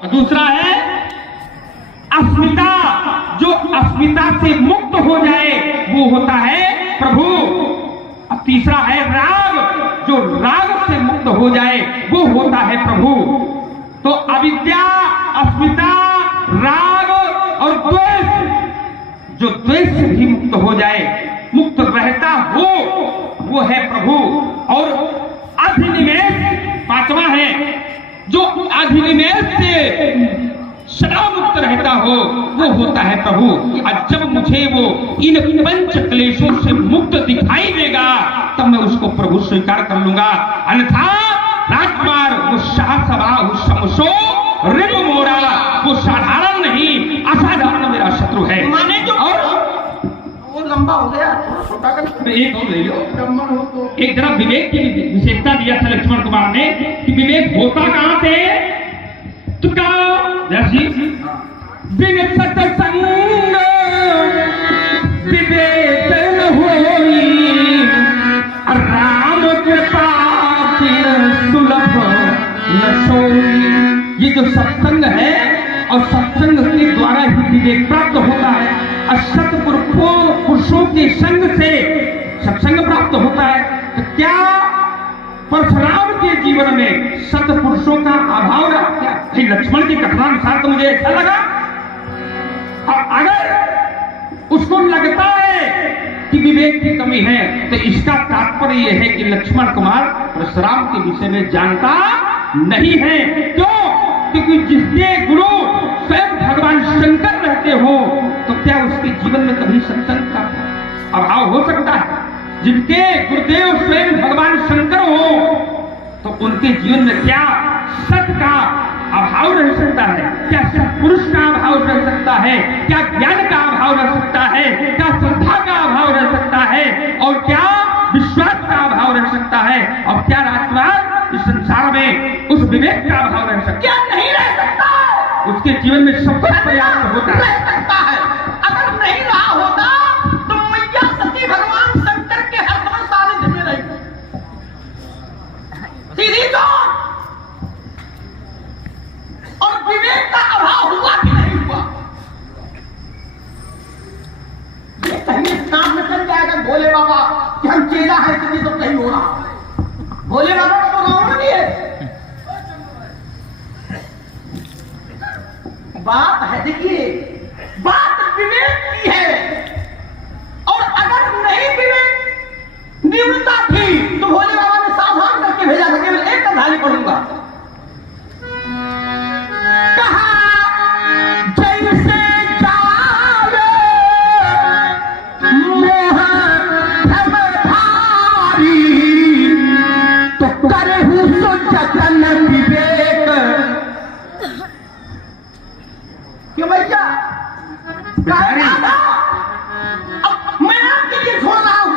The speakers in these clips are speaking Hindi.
दूसरा है अस्मिता। जो अस्मिता से मुक्त हो जाए वो होता है प्रभु। अब तीसरा है राग। जो राग से मुक्त हो जाए वो होता है प्रभु। तो अविद्या, अस्मिता, राग और द्वेष, जो द्वेष से भी मुक्त हो जाए, मुक्त रहता हो, वो है प्रभु। और अधिनिवेश पांचवा है। जो अधिनिवेश से सदा मुक्त रहता हो वो होता है प्रभु। और जब मुझे वो इन पंच क्लेशों से मुक्त दिखाई देगा तब मैं उसको प्रभु स्वीकार कर लूंगा। अन्यथा राजकुमार वो शाहसभा उस समसो रिम मोरा, वो साधारण नहीं असाधारण मेरा शत्रु है। माने जो और वो लंबा हो गया, छोटा कर एक और ले लो। ब्राह्मण हो तो एक जरा विवेक की विशेषता दिया था लक्ष्मण कुमार ने कि विवेक होता कहां से। तो बिन सत्संग विवेक न होई, राम कृपा सुलभ न सोई। ये जो सत्संग है और सत्संग के द्वारा ही विवेक प्राप्त होता है। और सत्पुरुषों के संग से सत्संग प्राप्त होता है। तो क्या परशुराम के जीवन में सत्पुरुषों का अभाव रहा क्या? लक्ष्मण की कथनानुसार तो मुझे ऐसा लगा। और अगर उसको लगता है कि विवेक की कमी है तो इसका तात्पर्य यह है कि लक्ष्मण कुमार परशुराम के विषय में जानता नहीं है। क्यों? क्योंकि जिसके गुरु स्वयं भगवान शंकर रहते हो तो क्या उसके जीवन में कभी सत्संग का अभाव हो सकता है? जिनके गुरुदेव स्वयं भगवान शंकर हो तो उनके जीवन में क्या सत्य का अभाव रह सकता है? क्या सत्पुरुष का अभाव रह सकता है? क्या ज्ञान का अभाव रह सकता है? क्या श्रद्धा का अभाव रह सकता है? और क्या विश्वास का अभाव रह सकता है? और क्या राजकुमार इस संसार में उस विवेक का अभाव रह सकता है? क्या नहीं रह सकता? उसके जीवन में सब कुछ पर्याप्त होता है। रह सकता है। अगर नहीं रहा होता तो मैया सती भगवान शंकर के हर समय सानिध्य में रही। सीधी तो और विवेक का अभाव हुआ कि नहीं हुआ? ये कहीं काम में चल जाएगा भोले बाबा कि हम चेला है इसलिए तो कहीं हो रहा। भोले बाबा का तो रावण नहीं है। बात है, देखिए बात विवेक की है। और अगर नहीं विवेक न्यूनता थी तो भोले बाबा ने सावधान करके भेजा था। केवल एक कहानी पढ़ूंगा। कहा जैसे जावे मोह धमधारी, तो करहु सो जतन विवेक। क्यों भैया? अब मैं आपके लिए छोड़ रहा हूं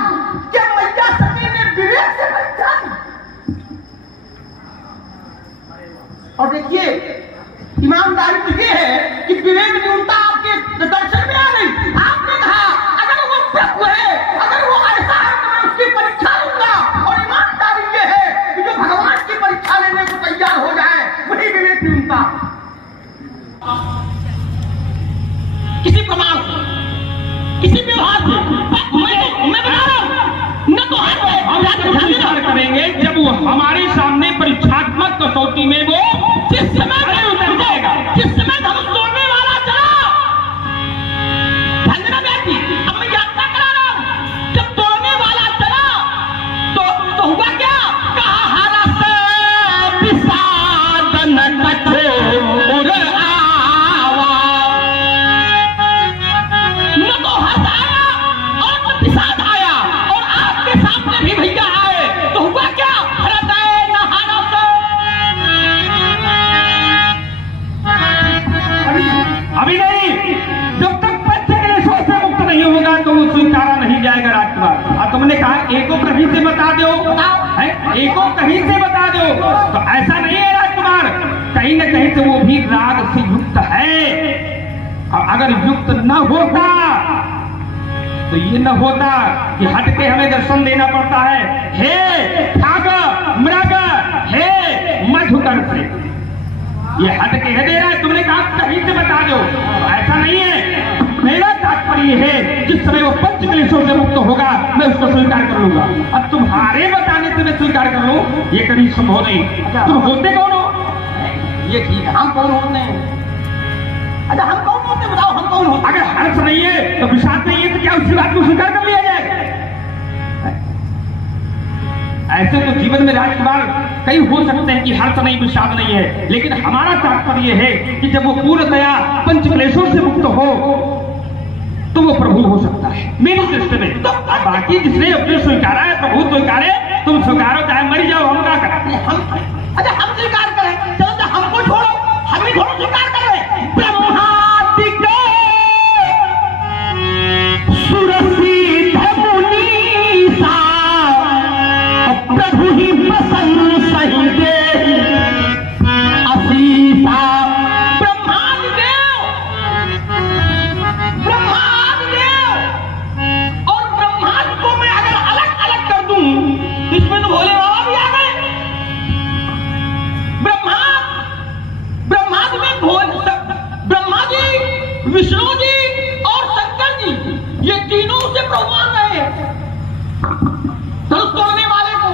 कि मैया सती ने विवेक से पहचान। और देखिए ईमानदारी तो ये है कि विवेक न्यूनता आपके दर्शन में आ गई। आपने कहा अगर वो प्रभु है, अगर वो ऐसा है तो मैं उसकी परीक्षा लूंगा। और ईमानदारी ये है कि जो भगवान की परीक्षा लेने को तैयार हो जाए वही विवेक न्यूनता। किसी प्रमाण किसी व्यवहार से मैं बता रहा हूं न तो हम विचार करेंगे जब वो हमारे सामने परीक्षात्मक कसौटी में वो जिस समय उतर जाएगा, जिस समय धनुष तोड़ने वाला चला। ध्यान देना बेटी, अब मैं यात्रा करा रहा हूं। जब तोड़ने वाला चला तो हुआ क्या? कहा हारा से विषादन कठोर आवा। न तो हर्ष आया और न विषाद आया। और आपके सामने भी भैया आए तो हुआ क्या? हृदय न हारा से। अभी नहीं, जब तक पंच क्लेशों से मुक्त नहीं होगा तो वो स्वीकारा नहीं जाएगा राजकुमार। और तुमने कहा एको कहीं से बता दो, है एको कहीं से बता दो। तो ऐसा नहीं है राजकुमार, कहीं न कहीं से वो भी राग से युक्त है। और अगर युक्त न होता तो ये न होता कि हट के हमें दर्शन देना पड़ता है। हे ठाक मृग, हे मधुकर से ये हद कह दे रहा है, तुमने कहा कहीं से बता दो, ऐसा नहीं है। मेरा तात्पर्य है जिस समय वो पंच क्लेशों से मुक्त होगा मैं उसको स्वीकार कर लूंगा। अब तुम्हारे बताने से मैं स्वीकार कर लूं ये कभी संभव नहीं। तुम होते कौन हो? ये ठीक है, हम कौन होते हैं? अच्छा हम कौन होते हैं, बताओ हम कौन होते हैं? अगर हर्ष नहीं है तो विषाद नहीं है तो क्या उसी बात को स्वीकार कर लिया जाए? ऐसे तो जीवन में राजकुमार कई हो सकते हैं कि हर्ष नहीं विषाद नहीं है, लेकिन हमारा तात्पर्य है कि जब वो पूर्णतया पंच क्लेशों से मुक्त हो तो वो प्रभु हो सकता है मेरी दृष्टि में। तो बाकी जिसने अपने स्वीकारा है प्रभु स्वीकारे, तुम स्वीकारो चाहे मर जाओ, हम क्या करें? अच्छा हम स्वीकार करें, चलो तो हमको छोड़ो, हम ही थोड़ा स्वीकार कर रहे। ब्रह्मादि के सुरसिद्ध मुनीसा प्रभु ही प्रसन्न सही दे असीसा। और ब्रह्मांड को मैं अगर अलग अलग कर दूं इसमें तो भोले बाबा भी आ गए। ब्रह्मांड में ब्रह्मा जी, विष्णु जी और शंकर जी, ये तीनों से प्रभु मान रहे हैं धनुष तोड़ने वाले को।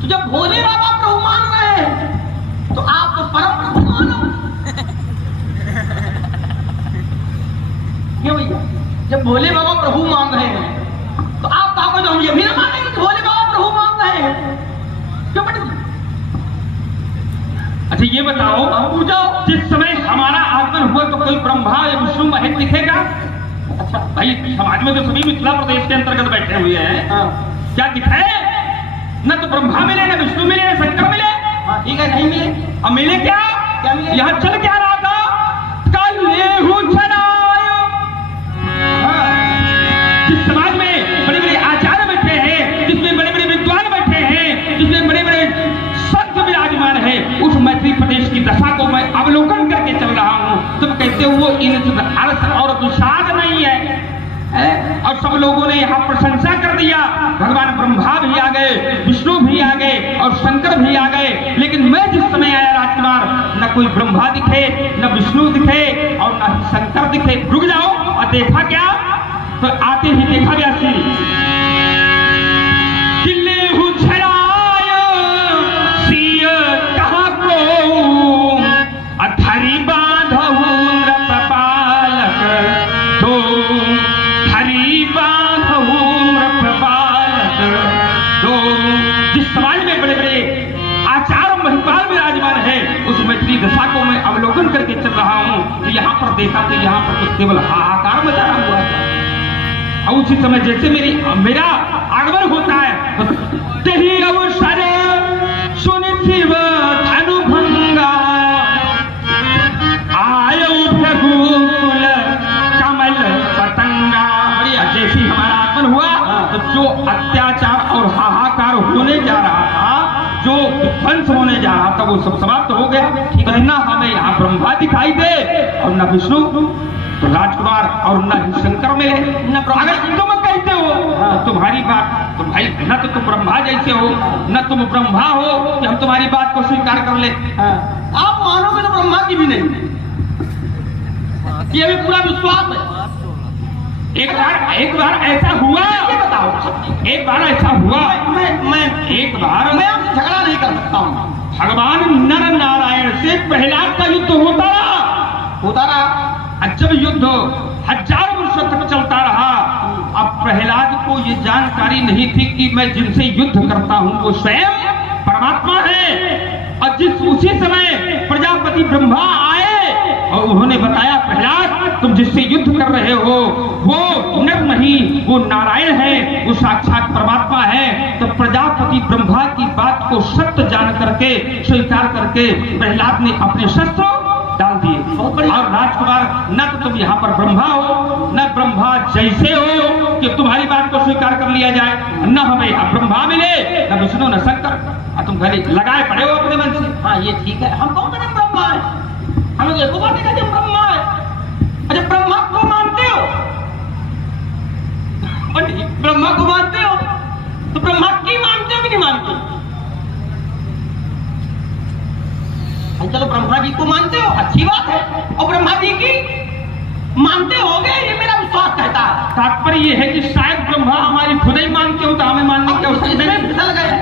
तो जब भोले बाबा प्रभु मान रहे हैं तो आप तो परम प्रभु मानो। क्यों भैया? जब भोले बाबा प्रभु मान रहे हैं तो आप कहा तो हम ये भी ना मानेंगे कि भोले बाबा प्रभु मान रहे हैं? क्यों बेटे? अच्छा ये बताओ, पूछो। जिस समय हमारा आगमन हुआ तो कोई ब्रह्मा या विष्णु महेश दिखेगा? अच्छा भाई समाज में तो सभी मिथिला प्रदेश के अंतर्गत बैठे हुए हैं, क्या दिखाए? न तो ब्रह्मा मिले, न विष्णु मिले, न शंकर मिले। ठीक है, नहीं मिले। अब मिले क्या? क्या मिले? यहाँ चल क्या रहा था? कलेहु छनाय। जिस समाज में बड़े बड़े आचार्य बैठे हैं, जिसमें बड़े बड़े विद्वान बैठे हैं, जिसमें बड़े बड़े संत विराजमान है, उस मैथिली प्रदेश की दशा को मैं अवलोकन करके चल रहा हूँ। तुम कहते हो वो इन हर्ष और विषाद नहीं है, और सब लोगों ने यहाँ प्रशंसा कर दिया। भगवान ब्रह्मा भी आ गए, विष्णु भी आ गए और शंकर भी आ गए। लेकिन मैं जिस समय आया राजकुमार, न कोई ब्रह्मा दिखे, न विष्णु दिखे और न शंकर दिखे। रुक जाओ, और देखा क्या? तो आते ही देखा व्यासी किल्लेहु छड़ाय सिय कहाँ को अधरी बांधहु नृप बालक तो हरी बांधहु नृप बालक तो। जिस समाज में बड़े बड़े आचार्य महिपाल विराजमान है, उस मैथिली दशा को मैं अवलोकन करके चल रहा हूँ। तो यहाँ पर देखा तो यहाँ पर तो केवल हाहाकार मचा हुआ था। और उसी समय जैसे मेरा आगमन होता है, तेरी अवसर सुन शिव धनु भंगा आयो भगुकुल कमल पतंगा। जैसे हमारा आगमन हुआ तो जो अत्याचार और हाहाकार होने जा रहा था, जो विध्वंस होने जा रहा था, वो सब समाप्त हो गया। ठीक है ना? हमें यहाँ ब्रह्मा दिखाई दे और न विष्णु तो राजकुमार और न ही शंकर मिले, न अगर तुम कहते हो तो तुम्हारी बात तो भाई न तो तुम ब्रह्मा जैसे हो, न तुम ब्रह्मा हो कि हम तुम्हारी बात को स्वीकार कर ले। आप मानोगे तो ब्रह्मा की भी नहीं, ये भी पूरा विश्वास है। एक बार ऐसा हुआ, ये बताओ, एक बार ऐसा हुआ, मैं एक बार मैं आपसे झगड़ा नहीं कर सकता हूँ। भगवान नर नारायण से प्रहलाद का युद्ध होता रहा। जब युद्ध हजारों वर्षों तक चलता रहा, अब प्रहलाद को ये जानकारी नहीं थी कि मैं जिनसे युद्ध करता हूँ वो स्वयं परमात्मा है। और उसी समय प्रजापति ब्रह्मा आए और उन्होंने बताया, प्रहलाद तुम जिससे युद्ध कर रहे हो वो नर नहीं, वो नारायण है, वो साक्षात परमात्मा है। तो प्रजापति ब्रह्मा की बात को सत्य जान करके, स्वीकार करके प्रहलाद ने अपने शस्त्र डाल दिए। और राजकुमार, न तो तुम यहाँ पर ब्रह्मा हो, न ब्रह्मा जैसे हो कि तुम्हारी बात को स्वीकार कर लिया जाए, न हमें ब्रह्मा मिले, न विष्णु न शंकर। तुम खाली लगाए पड़े हो अपने मन से। हाँ ये ठीक है, हम कौन कहते ब्रह्मा है? हम लोग एक बात कहते ब्रह्मा है। अच्छा ब्रह्मा को मानते हो? ब्रह्मा को मानते हो तो ब्रह्मा की मानते हो कि नहीं मानते? चलो ब्रह्मा जी को मानते हो, अच्छी बात है, और ब्रह्मा जी की मानते होगे, ये मेरा विश्वास कहता है। तात्पर्य ये है कि शायद ब्रह्मा हमारी खुद ही मानते हो तो हमें मानने की आवश्यकता नहीं। फिसल गए।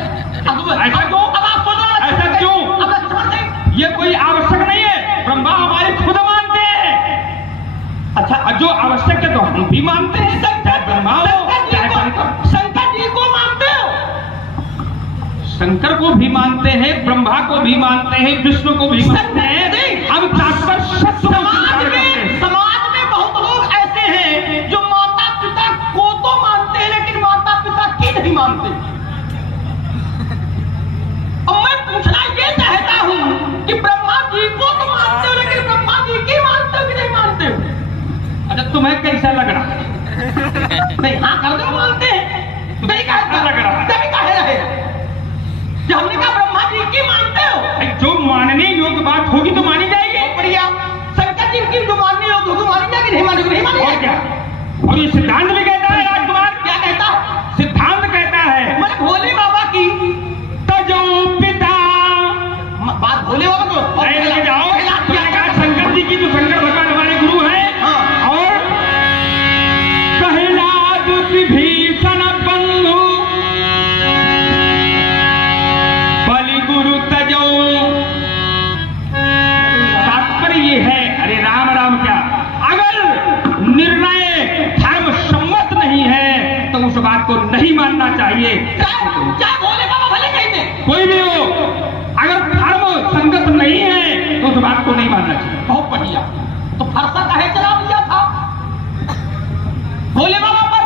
ऐसा क्यों? अब आप सुनो, ऐसा क्यों? अब लक्ष्मण जी, ये कोई आवश्यक नहीं है, ब्रह्मा हमारे खुद मानते हैं। अच्छा, जो आवश्यक है तो हम भी मानते हैं। ब्रह्मा शंकर जी को मानते हो? शंकर को भी मानते हैं, ब्रह्मा को भी मानते हैं, विष्णु को भी मानते हैं। हम तात्पर्य समाज में बहुत लोग ऐसे हैं जो माता पिता को तो मानते हैं लेकिन माता पिता की नहीं मानते। और मैं पूछना ये चाहता हूं कि ब्रह्मा जी को तो मानते हो लेकिन ब्रह्मा जी की मानते हो कि नहीं मानते हो? अच्छा, तुम्हें कैसा लग रहा है? नहीं, हाँ कर दो, मानते हैं। नहीं कैसा लग रहा है? तभी कहे रहे कि हमने कहा ब्रह्मा जी की मानते हो। जो मानने योग्य बात होगी तो मानी जाएगी। बढ़िया, शंकर जी की जो माननी हो तो मानी जाएगी, नहीं मानी नहीं मानी। और क्या? और ये सिद्धांत भी कहता है राजकुमार। क्या कहता है? सिद्धांत कहता है मैं भोले बाबा की तजो पिता। बात भोले बाबा को लेके जाओ। शंकर जी की, तो शंकर भगवान हमारे गुरु हैं। हाँ। और कहलाद विभीषण बंधु बलि गुरु तजो। तात्पर्य ये है, अरे राम राम क्या, अगर निर्णय धर्म सम्मत नहीं है तो उस बात को नहीं मानना चाहिए। चाहे भोले बाबा भले कहते, कोई भी हो, अगर धर्म संगत नहीं है तो उस बात को नहीं मानना चाहिए। बहुत बढ़िया। तो फरसा काहे चला दिया था भोले बाबा पर?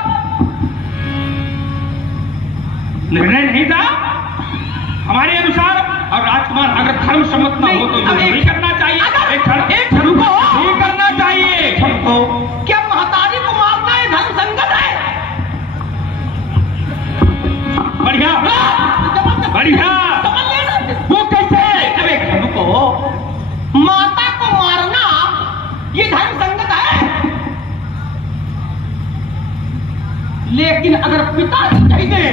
निर्णय नहीं था हमारे अनुसार। और राजकुमार, अगर धर्म सम्मत ना हो तो ये नहीं करना चाहिए। एक धर्म को नहीं करना चाहिए। क्या महतारी को मारना है धर्म संगत है? बढ़िया बढ़िया। समझ लेना वो कैसे? अरे धर्म को माता को मारना ये धर्म संगत है, लेकिन अगर पिताजी कह दे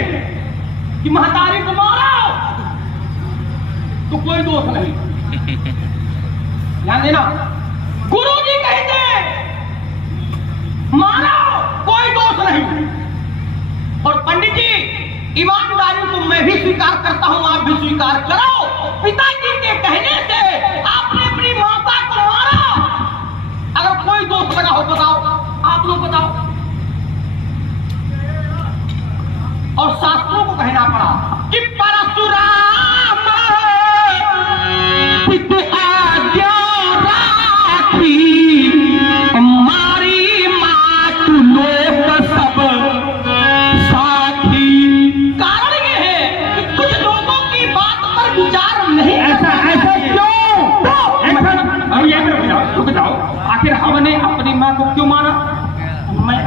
कि महतारी को मारो तो कोई दोष नहीं। ध्यान देना, गुरु जी कह दे मारो कोई दोष नहीं। और पंडित जी, ईमानदारी को मैं भी स्वीकार करता हूं, आप भी स्वीकार करो। पिताजी के कहने से आपने अपनी माता को मारा, अगर कोई दोष लगा हो बताओ, आप लोग बताओ। और शास्त्रों को कहना पड़ा कि परशुराम पितु आज्ञा राखी, मारी मात लोक सब साखी। कारण ये है कि कुछ लोगों की बात पर विचार नहीं। ऐसा क्यों? रुक जाओ। आखिर हमने अपनी माँ को क्यों मारा? मैं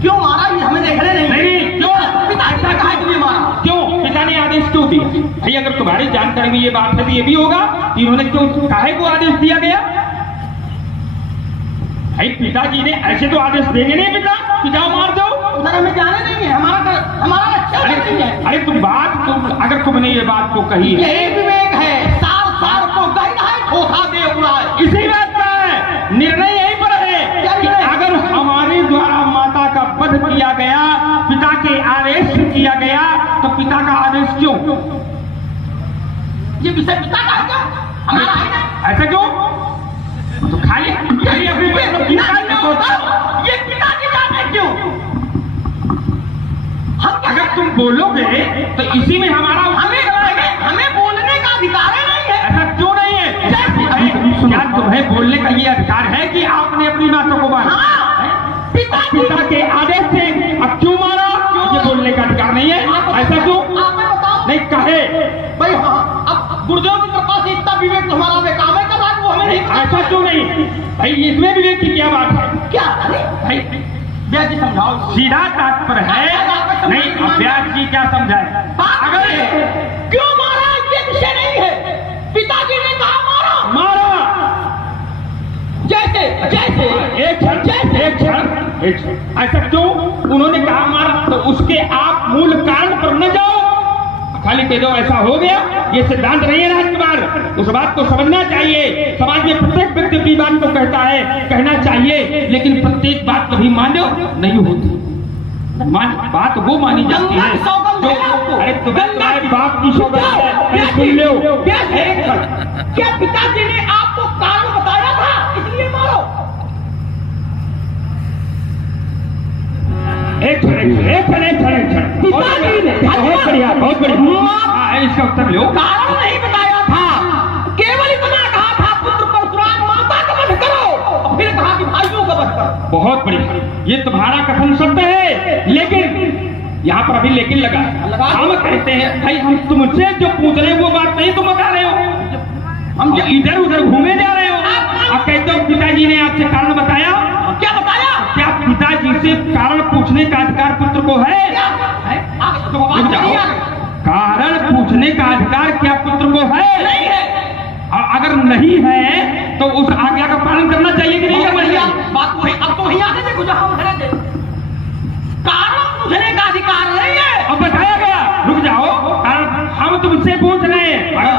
क्यों मारा ये हमें देखने नहीं। क्यों? पिता ऐसा कहा तुमने मारा? क्यों? पिता ने आदेश क्यों दिया? भाई, अगर तुम्हारी जानकारी में ये बात है तो ये भी होगा कि इन्होंने क्यों, काहे को आदेश दिया गया? भाई, पिताजी ने ऐसे तो आदेश देंगे नहीं कि जाओ मार दो। उधर हमें जाने नहीं है, हमारा लक्ष्य नहीं है। अरे अगर तुमने ये बात को कही है, यही विवेक है। सार को कहना है, धोखा दे उड़ाए। इसी बात का है, निर्णय यहीं पर है कि अगर हमारे द्वारा माता का वध किया गया, पिता के आदेश से किया गया, तो पिता का आदेश क्यों? ये विषय पिता का है क्यों? हमारा है ना? ऐसा क्यों? तो खाली अपनी ये पिताजी जाने क्यों? अगर तुम बोलोगे तो इसी में हमारा हमें बोलने का अधिकार नहीं है। ऐसा क्यों नहीं है? क्या तुम्हें बोलने का ये अधिकार है कि आपने अपनी माता को मारा? पिता के आदेश से अब क्यों मारा? ये बोलने का अधिकार नहीं है। ऐसा क्यों? नहीं कहे भाई। हाँ, अब गुरुदेव की कृपा से इतना विवेक तुम्हारा बेकाम है, कब आज वो हमें नहीं। ऐसा क्यों नहीं? भाई, इसमें विवेक की क्या बात है? क्या? अरे भाई, व्यास जी समझाओ। सीधा तात्पर्य है। नहीं, व्यास जी क्या समझाए? अगर क्यों मारा ये विषय नहीं है। पिताजी ने कहा मारा। जैसे एक क्षण। ऐसा क्यों? उन्होंने कहा मारा तो उसके आप मूल कारण पर न जाओ। खाली कह दो ऐसा हो गया, ये सिद्धांत नहीं है राजकुमार। उस बात को समझना चाहिए। समाज में प्रत्येक व्यक्ति की बात को कहता है, कहना चाहिए, लेकिन प्रत्येक बात कभी मान्य नहीं होती। बात वो मानी जाती है जो, अरे तुम्हारे बाप की सौगंध है, सुन लो। क्या पिताजी ने आपको कारण बताया था इसलिए मारो? एक बहुत बढ़िया, बहुत बढ़िया। इसका उत्तर लो। कारण नहीं बताया था, केवल इतना कहा था पुत्र परशुराम माता का वध करो, और फिर कहा कि भाइयों का वध करो। बहुत बढ़िया, ये तुम्हारा कथन सत्य है, लेकिन यहाँ पर अभी लेकिन लगा। हम कहते हैं भाई, हम तुमसे जो पूछ रहे वो बात नहीं तुम बता रहे हो, हम इधर उधर घूमे जा रहे हो। अब कहते हो पिताजी ने आपसे कारण बताया। क्या बताया? क्या पिताजी से कारण पूछने का अधिकार पुत्र को है? कारण पूछने का अधिकार क्या पुत्र को है? नहीं है। अगर नहीं है तो उस आज्ञा का पालन करना चाहिए कि नहीं करना चाहिए? बात वही, अब तो वही आगे देखो जहां हम खड़े थे। कारण पूछने का अधिकार नहीं है। अब बताया गया, रुक जाओ, कारण हम तुमसे पूछ रहे हैं। अगर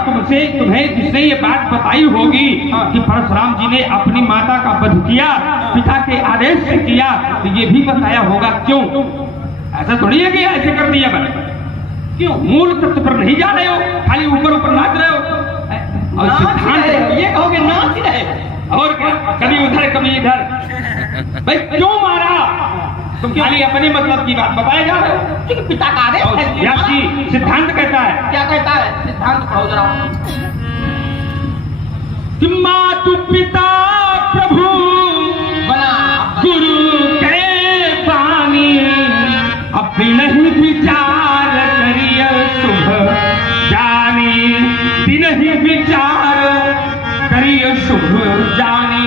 तुम्हें जिसने ये बात बताई होगी कि परशुराम जी ने अपनी माता का वध किया, पिता के आदेश से किया, तो ये भी बताया होगा क्यों। ऐसा थोड़ी है कि ऐसे कर दिया मैंने। क्यों मूल तत्व पर नहीं जा रहे हो, खाली ऊपर ऊपर नाच रहे हो। और सिद्धांत ये कहोगे नाच रहे, और क्या, कभी उधर कभी इधर। भाई क्यों मारा? तुम खाली अपने मतलब की बात बताए जा रहे हो। क्योंकि पिता का आदेश है। व्यास जी सिद्धांत कहता है। क्या कहता है सिद्धांत? कहो जरा। कि मातु पिता प्रभु बना गुरु के पानी, अपनी नहीं विचार करिए शुभ जानी, नहीं विचार करिए शुभ जानी।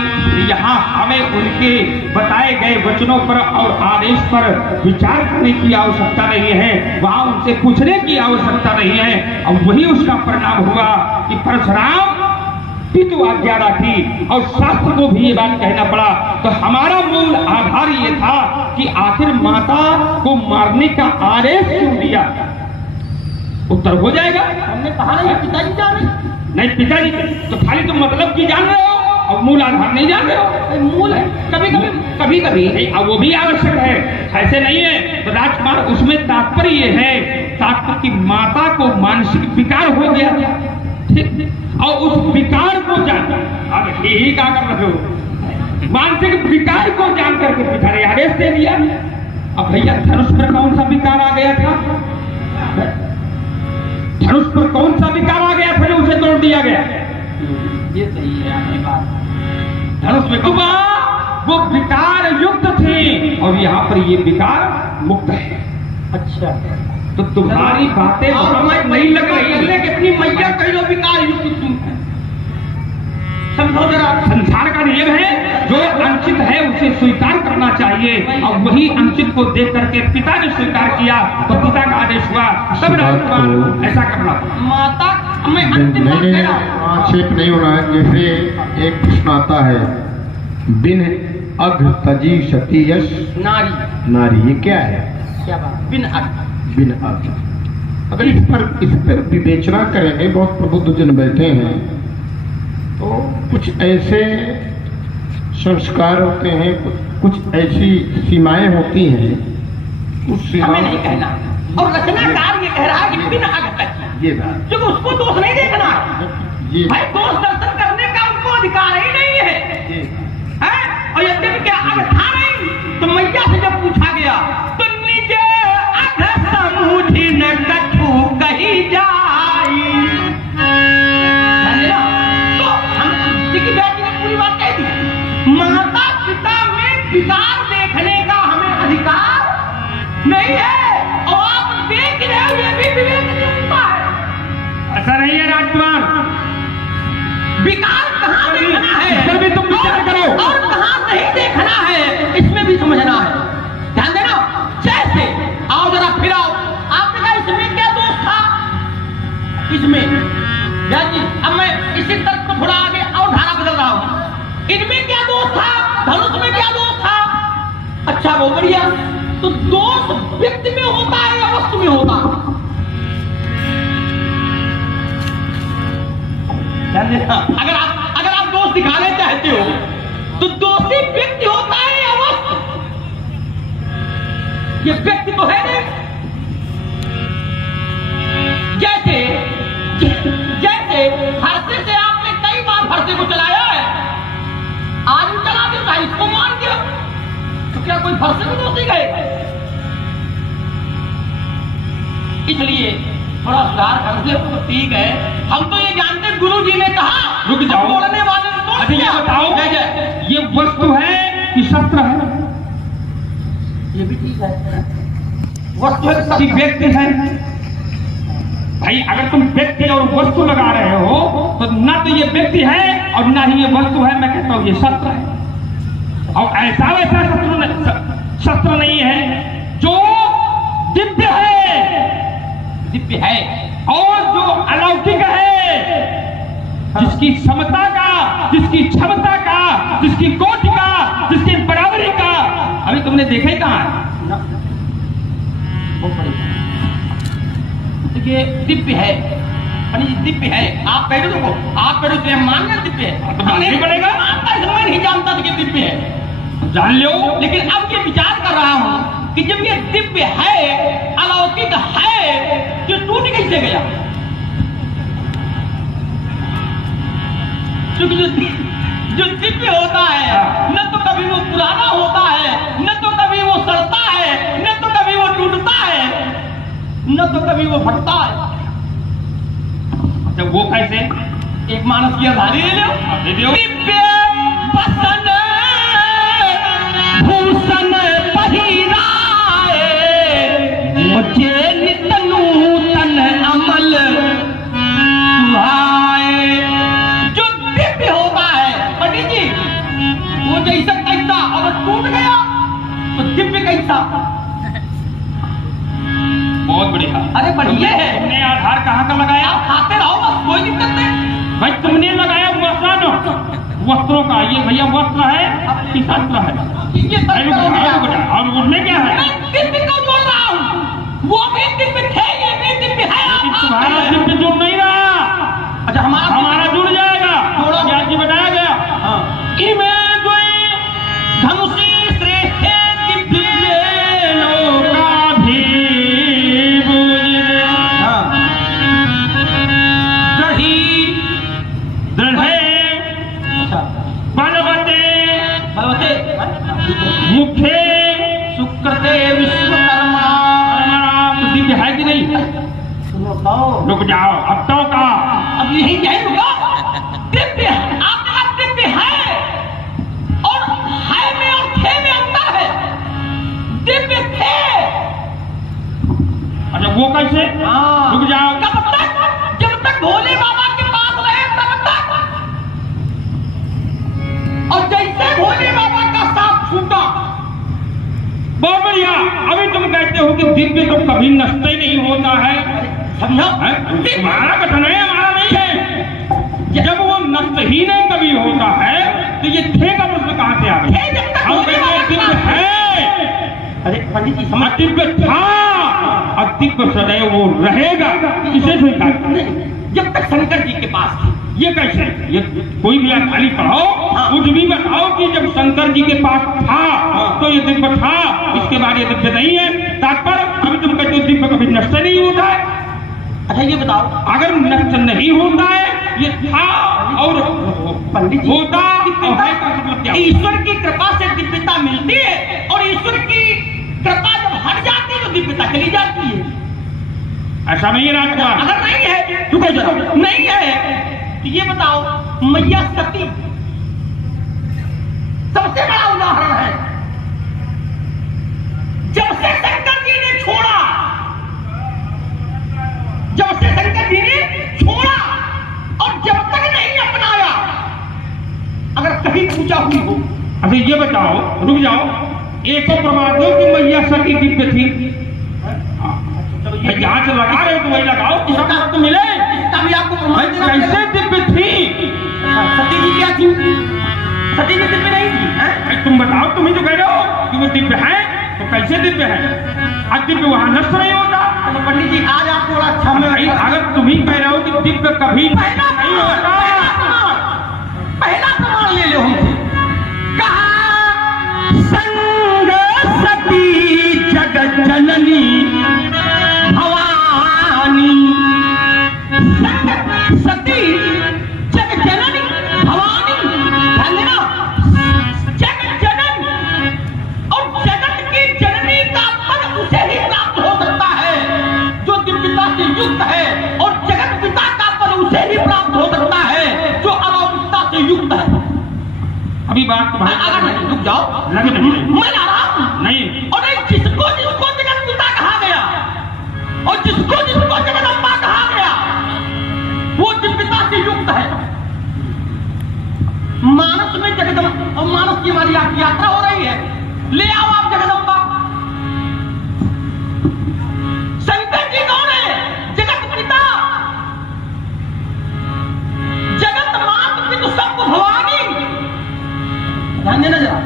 यहाँ हमें उनके बताए गए वचनों पर और आदेश पर विचार करने की आवश्यकता नहीं है, वहां उनसे पूछने की आवश्यकता नहीं है। और वही उसका परिणाम हुआ कि परशुराम पितु आज्ञा राखी और शास्त्र को भी ये बात कहना पड़ा। तो हमारा मूल आधार ये था कि आखिर माता को मारने का आदेश क्यों दिया? उत्तर हो जाएगा। हमने कहा नहीं पिताजी जाने, नहीं पिताजी तो खाली तुम मतलब की जान रहे हो और मूल आधार नहीं जान रहे हो। मूल है कभी कभी नहीं, वो भी आवश्यक है, ऐसे नहीं है। तो राजकुमार उसमें तात्पर्य ये है, तात्पर्य की माता को मानसिक विकार हो गया था, ठीक, और उस विकार को जान, अब यही क्या कर रहे हो, मानसिक विकार को जान करके पिता ने आदेश दे दिया। अब भैया धनुष पर कौन सा विकार आ गया था? धनुष पर कौन सा विकार आ गया था जो उसे तोड़ दिया गया? ये सही है आपकी बात। धनुष में वो विकार युक्त थे और यहाँ पर ये विकार मुक्त है। अच्छा, तो तुम्हारी बातें नहीं लग रही। कितनी मैया कही लो विकार युक्त तुम समझो जरा। संसार का नियम है, जो अंचित है उसे स्वीकार करना चाहिए, और वही अंचित को देख करके पिता ने स्वीकार किया तो पिता का आदेश हुआ, सब राजकुमार ऐसा करना। माता में अंतिम आक्षेप नहीं होना है। जैसे एक प्रश्न आता है, बिन अघ तजी सती यश नारी, ये क्या है? क्या बात? बिन अघ। अगर इस पर विवेचना करेंगे, बहुत प्रबुद्ध जन बैठे हैं, तो कुछ ऐसे संस्कार होते हैं, कुछ ऐसी सीमाएं होती हैं, उस हमें नहीं कहना। और रचनाकार ये कह रहा है कि बिन अघ तक, ये बात, जो उसको दोष नहीं देखना ये भाई, दोष दर्शन करने का उनको अधिकार ही नहीं है। और यद्यपि क्या अघ था नहीं, तो मैया से जब पूछा गया तो निज अघ समूझी न कछु कही जाई। तो हम की बेटी ने पूरी बात कह दी। माता पिता में विकार देखने का हमें अधिकार नहीं है, और आप देख रहे हो ये भी विवेक न्यूनता है। ऐसा नहीं है राजकुमार, विकार कहाँ देखना है, इस पर भी तुम विचार करो, और कहाँ नहीं देखना है, इसमें भी समझना है। ध्यान देना। जैसे आओ जरा फिर आओ, आपने कहा इसमें क्या दोष था? इसमें जी, अब मैं इसी तर्क को थोड़ा आगे और धारा बदल रहा हूं। इनमें क्या दोष था, धनुष में क्या दोष था? अच्छा वो बढ़िया। तो दोष व्यक्ति में होता है या वस्तु में होता? ध्यान देना। अगर आप दोष दिखाने चाहते हो तो दोषी व्यक्ति होता है या वस्तु? ये व्यक्ति तो है नहीं। जैसे फरसे से आपने कई बार फरसे को चलाया है, आज भी चला दिया, इसको मान दिया, तो क्या कोई फरसे को दोषी गए? इसलिए थोड़ा सुधार करते हो तो ठीक है। हम तो ये जानते गुरु जी ने कहा, रुक जाओ, बोलने वाले ने दोष अच्छा ये किया। बताओ, ये वस्तु है कि शस्त्र है? ये भी ठीक है, वस्तु है कि व्यक्ति है? भाई अगर तुम व्यक्ति और वस्तु लगा रहे हो तो ना तो ये व्यक्ति है और ना ही ये वस्तु है। मैं कहता हूं ये शस्त्र है। और ऐसा वैसा शस्त्र नहीं है जो दिव्य है, दिव्य है और जो अलौकिक है, जिसकी क्षमता का, जिसकी क्षमता का, जिसकी कोटि का, जिसकी बराबरी का अभी तुमने देखा ही कहां है? ये दिव्य है, दिव्य है। आप कह रहे हो, आप कह रहे हो मानना दिव्य है, तो मानना ही पड़ेगा। मैं नहीं जानता था कि दिव्य है, जान लो। लेकिन अब ये विचार कर रहा हूं कि जब ये दिव्य है, अलौकिक है, तो टूट कैसे गया? क्योंकि जो दिव्य होता है न तो कभी वो पुराना होता है, न तो कभी वो सड़ता है, न तो कभी वो टूटता है, न तो कभी वो फटता है। अच्छा वो कैसे? एक मानस की आधारी ले लो, दे दो। दिव्य बसन भूषण पहिराए, मुझे नित नूतन अमल सुहाए। जो दिव्य होता है पंडित जी, वो जैसा कैसा अगर टूट गया तो दिव्य कैसा? बहुत बढ़िया। अरे बढ़िया है। तुमने आधार कहाँ का लगाया? आप खाते रहो बस, कोई दिक्कत नहीं। भाई तुमने लगाया वस्त्रों का। ये भैया वस्त्र है कि शस्त्र है? ये और उसमें क्या है? मैं दिव्य को बोल रहा हूँ, वो भी दिव्य थे, ये भी दिव्य है। तुम्हारा दिव्य जुड़ नहीं रहा। अच्छा हमारा जुड़ जाएगा। जोड़ो। आज बताया गया इमे धनुषी श्रेष्ठ दिव्य लोका भी मुख्य सुकृते विश्वकर्मा। दिव्य है कि नहीं? रुक जाओ, अब तो का अब यही जाएगा। दिव्य आपके पास दिव्य है और है में और थे में अंतर है। दिव्य थे। अच्छा वो कैसे? रुक जाओ। जब तक भोले बाबा के पास रहे तब तक, और जैसे भोले बाबा का साथ छूटा। बहुत बढ़िया। अभी तुम कहते हो कि दिव्य तो कभी नष्ट ही नहीं होता है। समझा? तुम्हारा कथन है, हमारा नहीं है। जब वो नष्ट ही नहीं कभी होता है तो ये थे का प्रश्न कहां से आ गया? हम कहते हैं दिव्य है। अरे पंडित जी समझ, दिव्य था, दिव्य सदैव वो रहेगा, इसे स्वीकार करें। जब तक शंकर जी के पास थी। ये कैसे? ये कोई भी खाली पढ़ाओ, कुछ भी बताओ कि जब शंकर जी के पास था तो ये दिव्य था, इसके बाद ये दिव्य नहीं है। तात्पर्य अभी तुम कहते हो दिव्य कभी नष्ट नहीं होता है। अच्छा ये बताओ, अगर नष्ट नहीं होता है, ये था और पंडित जी होता और है का मतलब क्या? ईश्वर की कृपा से दिव्यता मिलती है और ईश्वर की कृपा जब हट जाती है तो दिव्यता चली जाती है। ऐसा नहीं है राजकुमार। अगर नहीं है, रुको जरा, नहीं है तो ये बताओ, मैया सती सबसे बड़ा उदाहरण है। जब से शंकर जी ने छोड़ा, जब से शंकर जी ने छोड़ा और जब तक नहीं अपनाया, अगर कहीं पूजा हुई हो। अच्छा ये बताओ, रुक जाओ, एक तो प्रमाण दो कि मैया सती दिव्य थी। जहां से लगा रहे हो तो वही लगाओ, इसका तो मिले, इसका भी आपको प्रमाण देना पड़ेगा। कैसे दिव्य थी? सती जी क्या थी? सती जी दिव्य नहीं थी। तुम बताओ, तुम ही तो कह रहे हो कि वो दिव्य है। तो कैसे दिव्य है? आज दिव्य वहां नष्ट नहीं होता। तो पंडित जी आज आप थोड़ा अच्छा में अगर तुम ही कह रहे हो कि दिव्य कभी पहला नहीं होता, पहला प्रमाण ले लो हमसे। कहा संग सती जगत जननी भवानी, संग सती जगत जननी भवानी, ध्यान देना, जगत जनन और जगत की जननी का पद उसे ही प्राप्त हो सकता है जो दिव्यता से युक्त है, और जगत पिता का पद उसे ही प्राप्त हो सकता है जो अलौकिकता से युक्त है। अभी बात तुम्हारी अगर नहीं रुक जाओ, लगे नहीं मैं आ रहा हूं। नहीं, और नहीं, जिसको जिसको जगत पिता कहा गया और जिसको जिसको जगदम्बा कहा गया वो दिव्यता से युक्त है। मानस में जगदम्बा, मानस की हमारी यात्रा हो रही है, ले आओ आप जगदम्बा। शंकर जी कौन है? जगत पिता, जगत मात पितु सब भवानी, ध्यान देना जरा।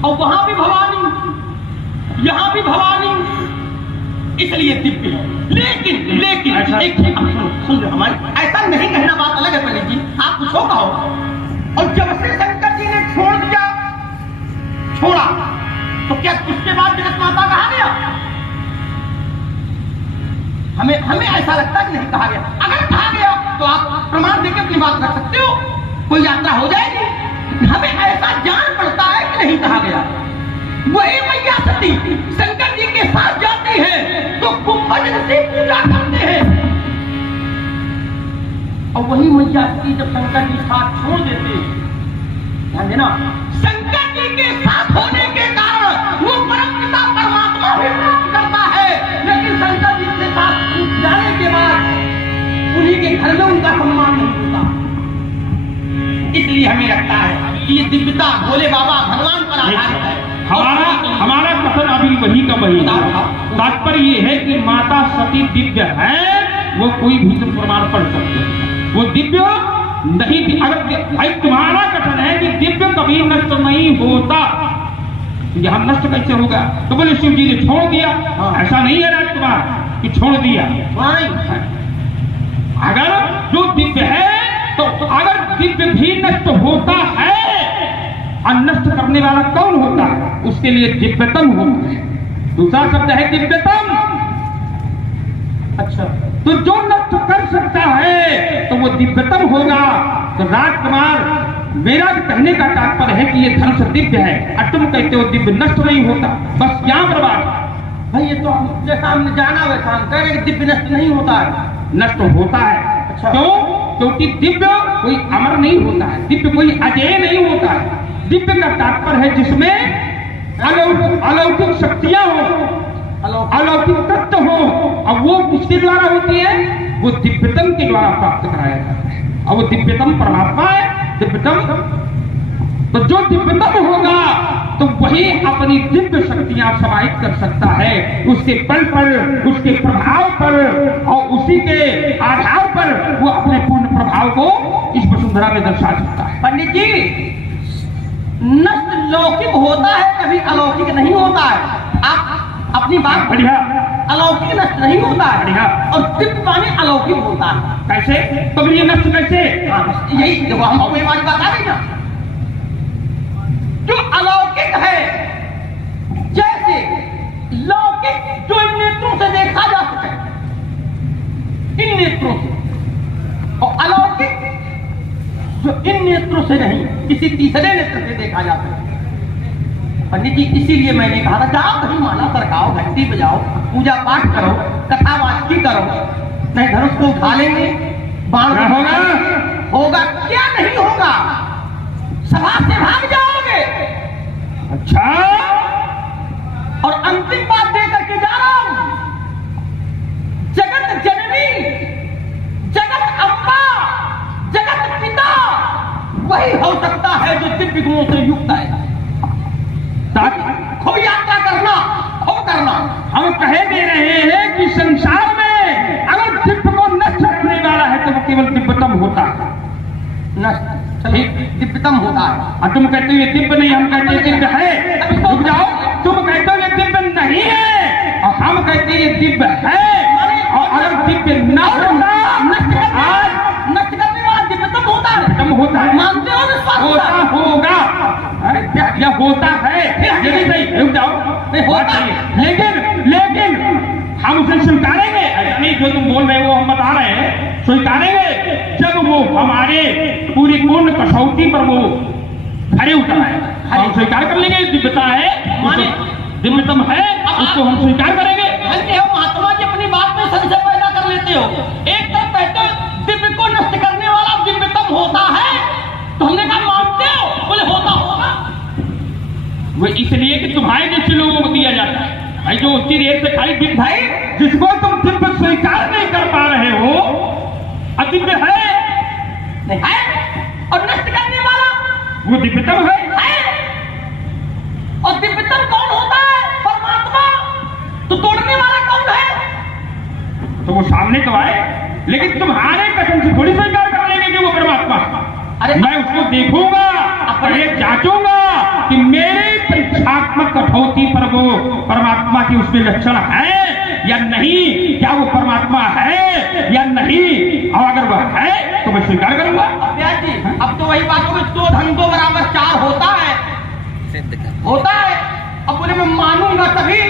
और वहां भी भवानी, यहां भी भवानी, इसलिए दिव्य है। लेकिन लेकिन अच्छा। एक सुन लो हमारी, ऐसा नहीं कहना, बात अलग है पंडित जी, आप कुछ हो कहो। और जब से शंकर जी ने छोड़ दिया, छोड़ा, तो क्या उसके बाद जगत माता कहा गया? हमें हमें ऐसा लगता है कि नहीं कहा गया। अगर कहा गया तो आप प्रमाण देकर अपनी बात रख सकते हो, कोई यात्रा हो जाएगी। हमें ऐसा जान पड़ता है कि नहीं कहा गया। वही मैया सती शंकर जी के साथ जाती है तो कुंभज से पूजा करते हैं, और वही मैया सती जब शंकर जी साथ छोड़ देते हैं, ध्यान देना, शंकर जी के साथ होने के कारण वो परम पिता परमात्मा भी प्राप्त करता है, लेकिन शंकर जी के साथ जाने के बाद उन्हीं के घर में उनका सम्मान नहीं होता। इसलिए हमें लगता है कि ये दिव्यता भोले बाबा भगवान पर आधारित है। हमारा कथन अभी वही का वही है। तात्पर्य ये है कि माता सती दिव्य है, वो कोई भी तुम प्रमाण पढ़ सकते हो, वो दिव्य नहीं। अगर भाई तुम्हारा कथन है कि दिव्य कभी नष्ट नहीं होता, यह नष्ट कैसे होगा? तो बोले शिव जी ने छोड़ दिया। ऐसा नहीं है राजकुमार कि छोड़ दिया। अगर जो दिव्य है, तो अगर दिव्य भी नष्ट होता है, और नष्ट करने वाला कौन होता है? उसके लिए दिव्यतम होता है। दूसरा शब्द है दिव्यतम। अच्छा, तो जो नष्ट कर सकता है तो वो दिव्यतम होगा। तो राजकुमार, मेरा कहने का तात्पर्य है कि ये धनुष दिव्य है, और तुम कहते हो दिव्य नष्ट नहीं होता, बस क्या बर्बाद? भाई ये तो हम जैसा हमने जाना वैसा हम कह रहे हैं, दिव्य नष्ट नहीं होता है। नष्ट होता है। अच्छा। क्यों? क्योंकि दिव्य कोई अमर नहीं होता है, दिव्य कोई अजेय नहीं होता है। दिव्य का तात्पर्य है जिसमें अलौकिक शक्तियां हो, अलौकिक तत्व हो, और वो किसके द्वारा होती है? वो दिव्यतम के द्वारा प्राप्त कराया जाता है, और वो दिव्यतम परमात्मा है। दिव्यतम, तो जो दिव्यतम होगा तो वही अपनी दिव्य शक्तियां समाहित कर सकता है, उसके बल पर, उसके प्रभाव पर, और उसी के आधार पर वो अपने पूर्ण प्रभाव को इस वसुंधरा में दर्शा सकता है। पंडित जी, नष्ट लौकिक होता है, कभी अलौकिक नहीं होता है। आप अपनी बात बढ़िया, अलौकिक नष्ट नहीं होता है, बढ़िया, और दिव्य माने अलौकिक होता है। कैसे? तो ये नष्ट कैसे? यही देखो, हम अपनी बात बता रहे ना, जो अलौकिक है, जैसे लौकिक जो इन नेत्रों से देखा जा सके, इन नेत्रों से, और अलौकिक जो इन नेत्रों से नहीं, किसी तीसरे नेत्र से देखा जा सके। पंडित जी, इसीलिए मैंने कहा था, जाओ कहीं माला सरकाओ, घंटी बजाओ, पूजा पाठ करो, कथा वाचकी करो, नहीं धनुष को उठा लेंगे, बाण होगा, होगा क्या नहीं होगा, सभा से भाग जाओगे। अच्छा, और अंतिम बात दे करके जा रहा हूं, जगत जननी, जगत अम्बा, जगत पिता वही हो सकता है जो दिव्य गुणों से युक्त है। खूब यात्रा करना, खूब करना। हम कहे दे रहे हैं कि संसार में अगर दिव्य को नष्ट करने वाला है तो वो केवल दिव्यतम होता है। नष्ट, ठीक, दिव्यतम होता है। और तुम कहते हो ये दिव्य नहीं, हम कहते हैं दिव्य है। रुक जाओ, तुम कहते हो ये दिव्य नहीं है और हम कहते हैं ये दिव्य है। और अगर दिव्य न होता आज नष्ट करने वाला दिव्यतम होता है। दिव्यतम होता है, मानते हो विश्वास होता होगा, अरे क्या यह होता है, ये भी सही। रुक जाओ, नहीं होता है, लेकिन हम उसे स्वीकारेंगे। नहीं, जो तुम बोल रहे हो वो हम बता रहे हैं, स्वीकारेंगे जब वो हमारे पूरी पूर्ण कसौटी पर वो खड़े उतर आए। हम स्वीकार कर लेंगे दिव्यता है, माने दिव्यतम है, उसको हम स्वीकार करेंगे। महात्मा जी अपनी बात में संशय पैदा कर लेते हो। एक तरफ कहते हो दिव्य को नष्ट करने वाला दिव्यतम होता है, तो हमने कहा मानते हो, बोले होता होगा। वो इसलिए कि तुम्हारे जैसे लोगों को दिया जाता है भाई, जो उतनी देर से खाली दिव्य भाई, जिसको तुम दिव्य स्वीकार नहीं कर पा रहे हो, अदिव्य है और नष्ट करने वाला वो दिव्यतम है। और दिव्यतम कौन होता है? परमात्मा। तो तोड़ने वाला कौन है? तो वो सामने तो आए, लेकिन तुम्हारे कथन से थोड़ी स्वीकार कर लेंगे कि वो परमात्मा। अरे मैं उसको देखूंगा, पहले जांचूंगा कि मेरे परीक्षात्मक कठौती पर वो परमात्मा की उसमें लक्षण है या नहीं, क्या वो परमात्मा है या नहीं। और अगर वह है तो मैं स्वीकार करूंगा। व्यास जी, अब तो वही बात होगी, 2 धन 2 बराबर 4 होता है। अब बोले मैं मानूंगा तभी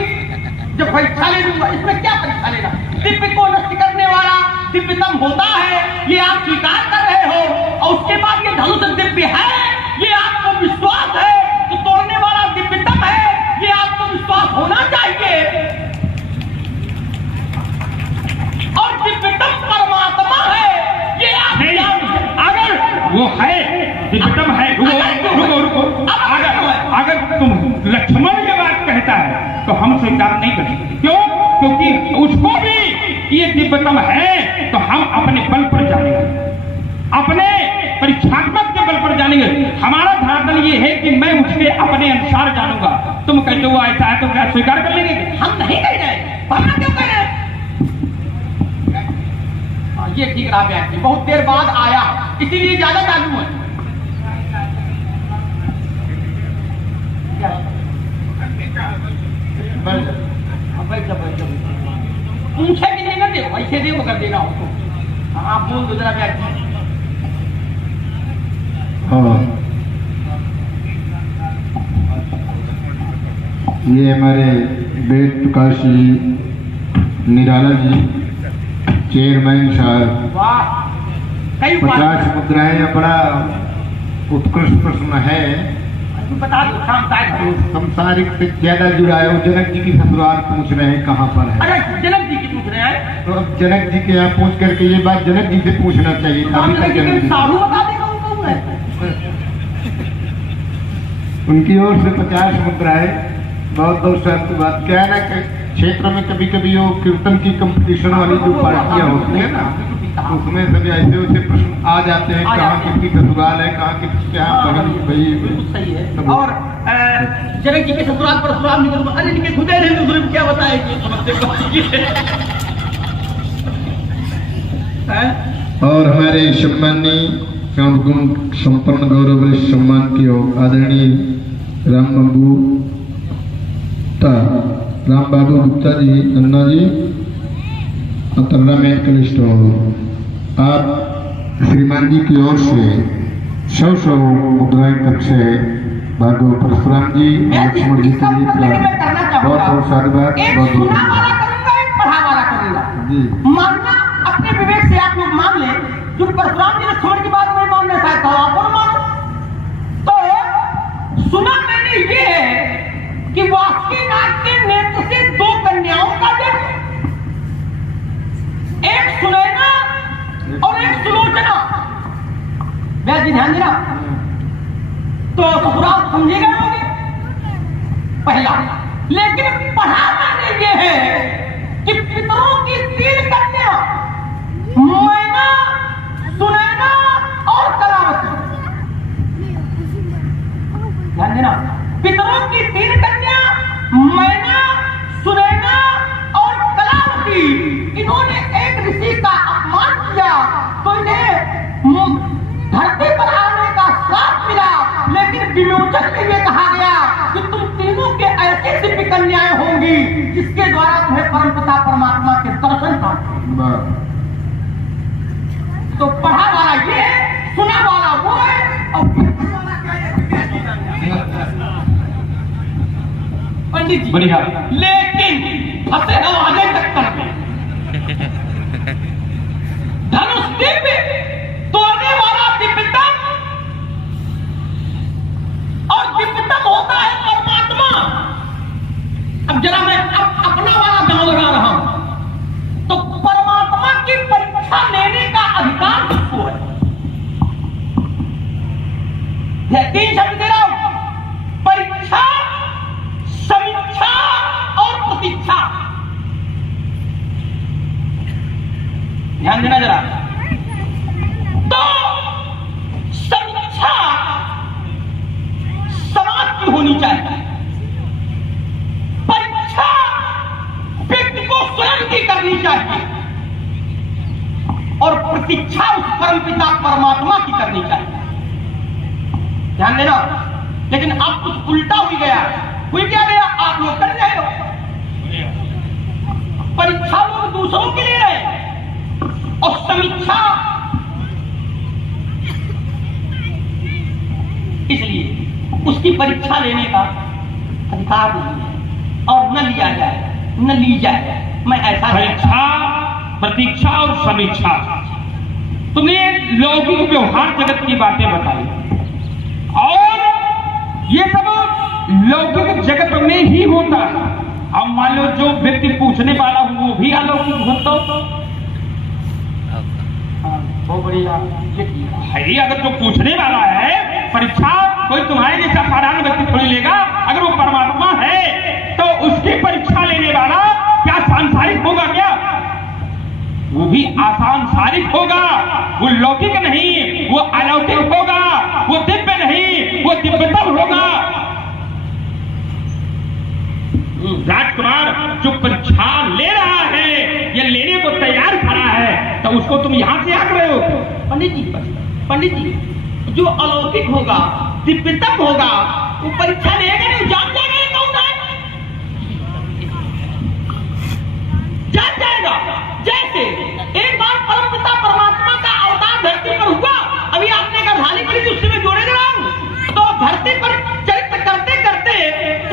जब परीक्षा ले लूंगा। इसमें क्या परीक्षा लेना? दिव्य को नष्ट करने वाला दिव्यतम होता है, ये आप स्वीकार कर रहे हो, और उसके बाद ये धनुष दिव्य है, ये आपको विश्वास है। तो तोड़ने वाला दिव्यतम है, ये आपको विश्वास होना चाहिए। और दिव्यतम परमात्मा है, ये आप नहीं, अगर वो है दिव्यतम है, रुको, अगर तुम लक्ष्मण की बात कहता है तो हम स्वीकार नहीं करेंगे। क्यों? क्योंकि उसको भी ये दिव्यतम है, तो हम अपने बल पर जानेंगे, अपने परीक्षात्मक के बल पर जानेंगे। हमारा धरातल ये है कि मैं उसके अपने अनुसार जानूंगा। तुम कहते हो ऐसा है तो क्या स्वीकार कर लेंगे? हम नहीं कह रहे, वरना क्यों कह रहे? ये ठीक रहा व्यास जी, बहुत देर बाद आया, इसीलिए ज्यादा चालू है। पूछे कि नहीं ना दे, वैसे दे कर देना उसको। आप बोल दो जरा व्यास जी। हाँ, ये हमारे वेद प्रकाशी निराला जी चेयरमैन साहब, वाह, कई 50 मुद्राएं, बड़ा उत्कृष्ट प्रश्न है। बता दो, संसारिक से ज्यादा जुड़ा है। वो जनक जी की ससुराल पूछ रहे हैं कहाँ पर है। अरे जनक जी की पूछ रहे हैं, तो अब जनक जी के यहाँ पूछ करके ये बात जनक जी से पूछना चाहिए। अभी तक जनक जी साधु बता देगा कौन है। उनकी ओर से 50 मुद्राएं। बहुत बहुत शांति बात। क्या है ना कि क्षेत्र में कभी कभी वो कीर्तन की कंपटीशन वाली जो पार्टियां होती है ना, उसमें सभी ऐसे वैसे प्रश्न आ जाते हैं, कहाँ किसकी ससुराल है, कहाँ किसके यहाँ बगल की भाई। बिल्कुल सही है। और जनक जी के ससुराल पर ससुराल निकल, अरे इनके खुदे नहीं, दूसरे में क्या बताएगी समझते और हमारे सम्माननीय गुण संपन्न गौरव सम्मान की आदरणीय राम बाबू गुप्ता जी, अन्ना जी, अंतर्रा मेडिकल स्टोर, आप श्रीमान जी की ओर से 100 मुद्राएं तक से भार्गव परशुराम जी और लक्ष्मण जी के लिए बहुत बहुत साधुवाद। बहुत बहुत जी, मानना अपने विवेक से आप लोग मान ले, जो परशुराम जी लक्ष्मण की बात नहीं मानना चाहता हो, आप और मानो। तो सुना मैंने ये है कि वासुकीनाथ के नेत्र से 2 कन्याओं का जन्म, एक सुनैना और एक सुलोचना। व्यास जी ध्यान देना, तो ससुराल समझे गए होंगे पहला। लेकिन पढ़ा मैंने ये है कि पितरों की 3 कन्या, मैना, सुनैना और कलावती। ध्यान देना, पितरों की 3 कन्या, मैना, सुनैना और कलावती, इन्होंने एक ऋषि का अपमान किया, तो इन्हें धरती पर आने का श्राप विमोचन में ये कहा गया कि तुम तीनों के ऐसी दिव्य कन्याएं होंगी जिसके द्वारा तुम्हें परमपिता परमात्मा के दर्शन प्राप्त। तो पढ़ा वाला ये है, सुना वाला वो है, और वाला क्या है? पंडित जी बढ़िया। लेकिन फंसे हो आगे टक्कर में। धनुष दिव्य तोड़ने वाला दिव्यतम, और दिव्यतम होता है परमात्मा। अब जरा मैं अपना वाला गांव लगा रहा हूं, तो परमात्मा की परीक्षा लेने का अधिकार किसको है? यह 3 शब्द दे रहा हूं, परीक्षा, समीक्षा और प्रतीक्षा। ध्यान देना जरा। तो समीक्षा समाज की होनी चाहिए, परीक्षा व्यक्ति को स्वयं की करनी चाहिए, और प्रतीक्षा उस परमपिता परमात्मा की करनी चाहिए। ध्यान देना। लेकिन अब कुछ उल्टा हो गया। हुई क्या गया? आप लोग कर रहे हो परीक्षा, लोग दूसरों के ले रहे हैं, और समीक्षा इसलिए उसकी परीक्षा लेने का अधिकार नहीं है, और न लिया जाए न ली जाए। मैं ऐसा परीक्षा, प्रतीक्षा और समीक्षा, तुमने लौकिक व्यवहार जगत की बातें बताई, और ये सब लौकिक जगत में ही होता है। अब मान लो जो व्यक्ति पूछने वाला हो वो भी अलौकिक होता हो, बहुत बढ़िया। है अगर जो पूछने वाला है परीक्षा, कोई तुम्हारे जैसा साधारण व्यक्ति थोड़ी लेगा। अगर वो परमात्मा है तो उसकी परीक्षा लेने वाला क्या सांसारिक होगा? क्या वो भी आसांसारिक होगा, वो लौकिक नहीं, वो अलौकिक होगा, वो दिव्य नहीं, वो दिव्यतम होगा। राजकुमार जो परीक्षा ले रहा है या लेने को तैयार खड़ा है, तो उसको तुम यहां से आग रहे हो। पंडित जी, जो अलौकिक होगा, दिव्यतम होगा, वो परीक्षा लेगा नहीं, जान जाएगा कौन है? जान जाएगा। जैसे एक बार परमपिता परमात्मा का अवतार धरती पर हुआ, अभी आपने कहा ढाली पड़ी थी, उससे मैं जोड़े दे रहा हूं। तो धरती पर चरित्र करते करते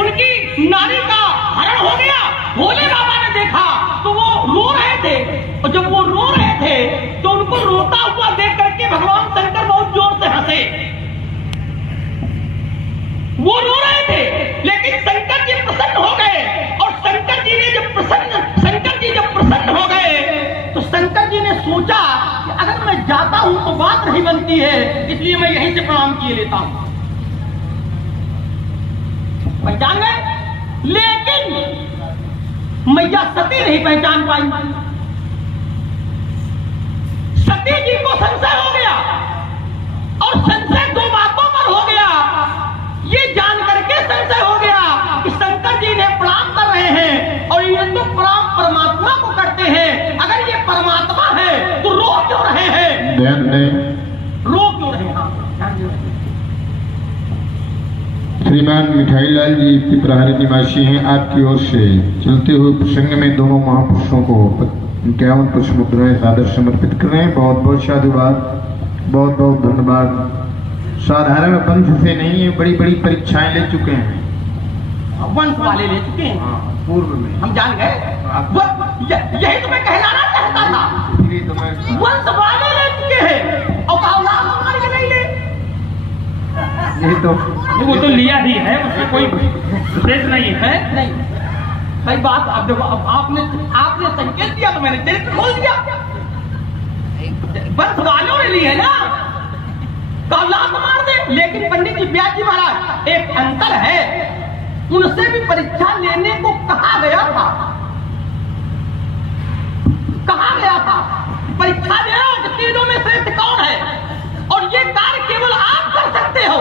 उनकी नारी का हरण हो गया। भोले बाबा ने देखा तो वो रो रहे थे, और जब वो रो रहे थे तो उनको रोता हुआ देख करके भगवान शंकर बहुत जोर से हंसे। वो रो रहे थे, लेकिन शंकर जी प्रसन्न हो गए, और शंकर जी जब प्रसन्न हो गए तो शंकर जी ने सोचा कि अगर मैं जाता हूं तो बात नहीं बनती है, इसलिए मैं यहीं से प्रणाम किए लेता हूं। पहचान गए? लेकिन मैया सती नहीं पहचान पाई। सती जी को संशय हो गया, और संशय 2 बातों पर हो गया। ये जान करके संशय हो गया कि शंकर जी ने प्रणाम कर रहे हैं, और ये तो प्रणाम परमात्मा को करते हैं। अगर ये परमात्मा है तो रो क्यों रहे हैं? ध्यान दें। रो क्यों रहे हैं? श्रीमान मिठाई लाल जी पिपराहरी निवासी हैं। आपकी ओर से चलते हुए प्रसंग में दोनों महापुरुषों को 51 पुष्प मुद्राएं सादर समर्पित कर रहे हैं। बहुत बहुत साधुवाद, बहुत बहुत धन्यवाद। साधारण वंश से नहीं है, बड़ी बड़ी परीक्षाएं ले चुके हैं, वंश वाले ले चुके हैं। पूर्व में हम जान गए। यही तो मैं कहना चाहता था, इसलिए तो मैं वंश वाले ले चुके हैं, और औलाद हमारी नहीं ले। यही तो वो तो लिया ही है, उसमें कोई विशेष नहीं है। नहीं, सही बात। अब देखो, अब आपने संकेत दिया तो मैंने चरित्र खोल दिया। वंश वालों ने ली है ना, औलाद मार दे। लेकिन पंडित जी, व्यास जी महाराज, एक अंतर है। उनसे भी परीक्षा लेने को कहा गया था, परीक्षा दे रहा हूं कि तीनों में श्रेष्ठ कौन है, और ये कार्य केवल आप कर सकते हो।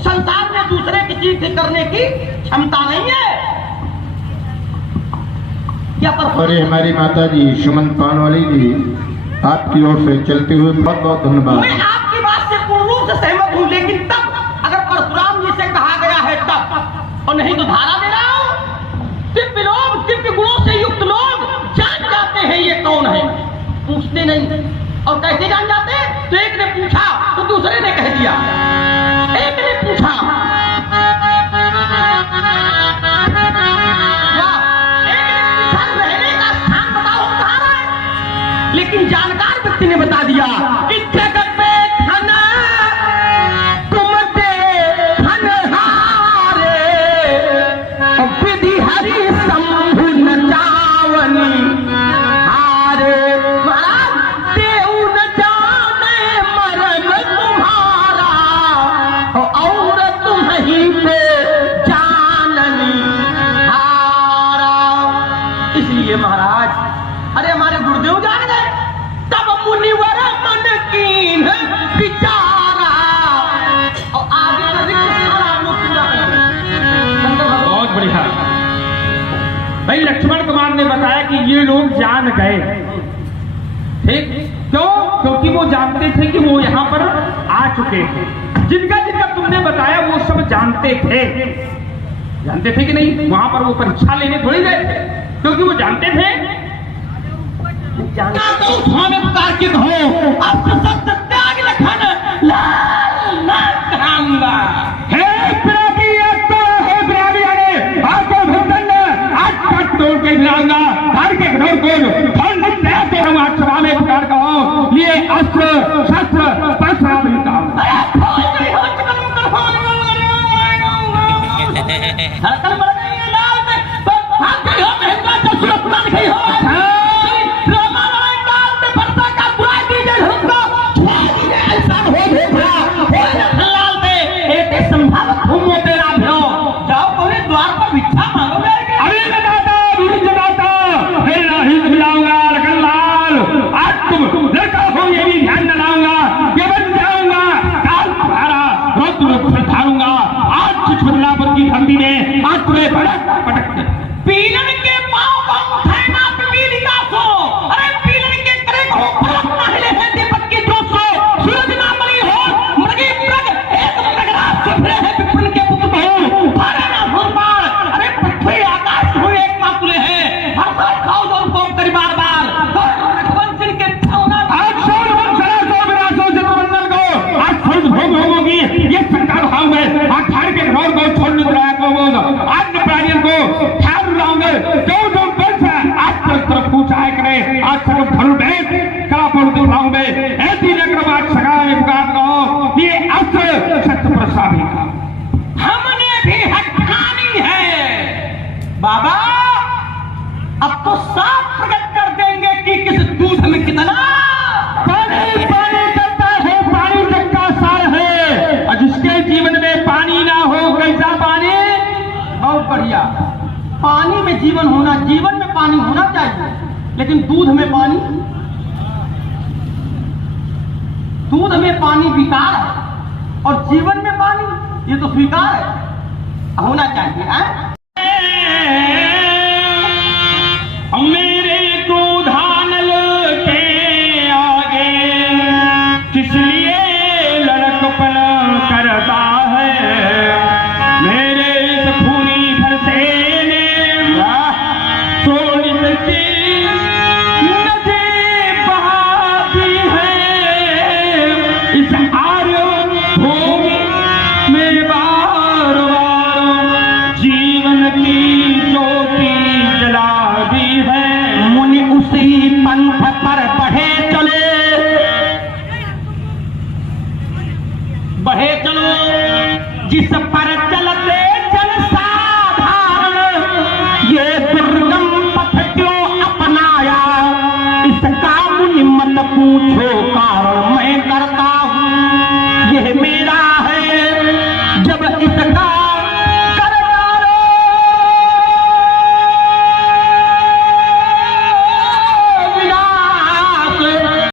संसार में दूसरे की चीज करने की क्षमता नहीं है। क्या अरे हमारी माता जी सुमन पानवाली जी, आपकी ओर से चलते हुए बहुत बहुत धन्यवाद। मैं आपकी बात से पूर्ण रूप से सहमत हूं, लेकिन तब अगर परशुराम जी और नहीं तो धारा दे रहा हूं। दिव्य लोग, दिव्य गुणों से युक्त लोग जान जाते हैं ये कौन है, पूछते नहीं। और कैसे जान जाते? तो एक ने पूछा तो दूसरे ने कह दिया। एक ने पूछा, रहने का स्थान बताओ कहां है, लेकिन जानकार व्यक्ति ने बता दिया कि जगत पे धन तुम दे धनहारे, विधि हरि शंभु न जावनी हारे। महाराज देव न जाने मरन तुम्हारा, और तुम ही पे जाननी हारा। इसलिए महाराज, अरे हमारे गुरुदेव जान गए, तब मुनिवर मन कीन विचारा। और आगे का जिक्र सारा लोग पूरा करेंगे। बहुत बढ़िया। भाई लक्ष्मण कुमार ने बताया कि ये लोग जान गए, ठीक? क्यों? क्योंकि वो जानते थे कि वो यहाँ पर आ चुके थे। जिनका जिनका तुमने बताया वो सब जानते थे। जानते थे कि नहीं? वहां पर वो परीक्षा लेने थोड़ी गए थे, क्योंकि वो जानते थे। तो स्वामी पुकार के कहो, अब तो सब त्याग लखन लाल न कराऊंगा। हे प्यारी तो हे प्यारी अरे आपको भक्तन आज तक तोड़ के गिराऊंगा। हर के घरों को खंड से हम आज सभा में पुकार कहो, लिए अस्त्र शस्त्र परशुराम लिखा। धड़कन बढ़ गई है लाल में, तो भाग गई हो महंगा तो सुरत मान गई हो। पीलन के पांव को उठाना पीलिका सो, अरे पीलन के करे को फलक ना हिले है दीपक की जोत सो। सूरज ना मली हो मृगी मृग एक मृगराज से फिरे है विपिन के पुत्र बहु। भारे ना भूपाल, अरे पृथ्वी आकाश हुए एक माकुले हैं। हर साल खाओ जो उनको करी बार बार रघुवंश के छौना आज सोन वंशरा सो विरासो जतवंदन को आज फर्ज भोग होगी। ये सरकार भाव में आज थार के घर को छोड़ने दिलाया को वो आज प्राणियों को जो वंश आज तरफ पूछा है करे आज सकल धर्म में कला पर दिखाऊं में ऐसी नगर आज सगाए पुकार कहो ये अस्त्र सत्य प्रसादी का हमने भी हक ठानी है। बाबा अब तो साफ प्रकट कर देंगे कि किस दूध में कितना पानी पानी करता है, पानी तक का सार है। और जिसके जीवन में पानी ना हो कैसा पानी? बहुत बढ़िया। पानी में जीवन होना, जीवन में पानी होना चाहिए, लेकिन दूध में पानी, दूध में पानी विकार है और जीवन में पानी ये तो स्वीकार है, होना चाहिए।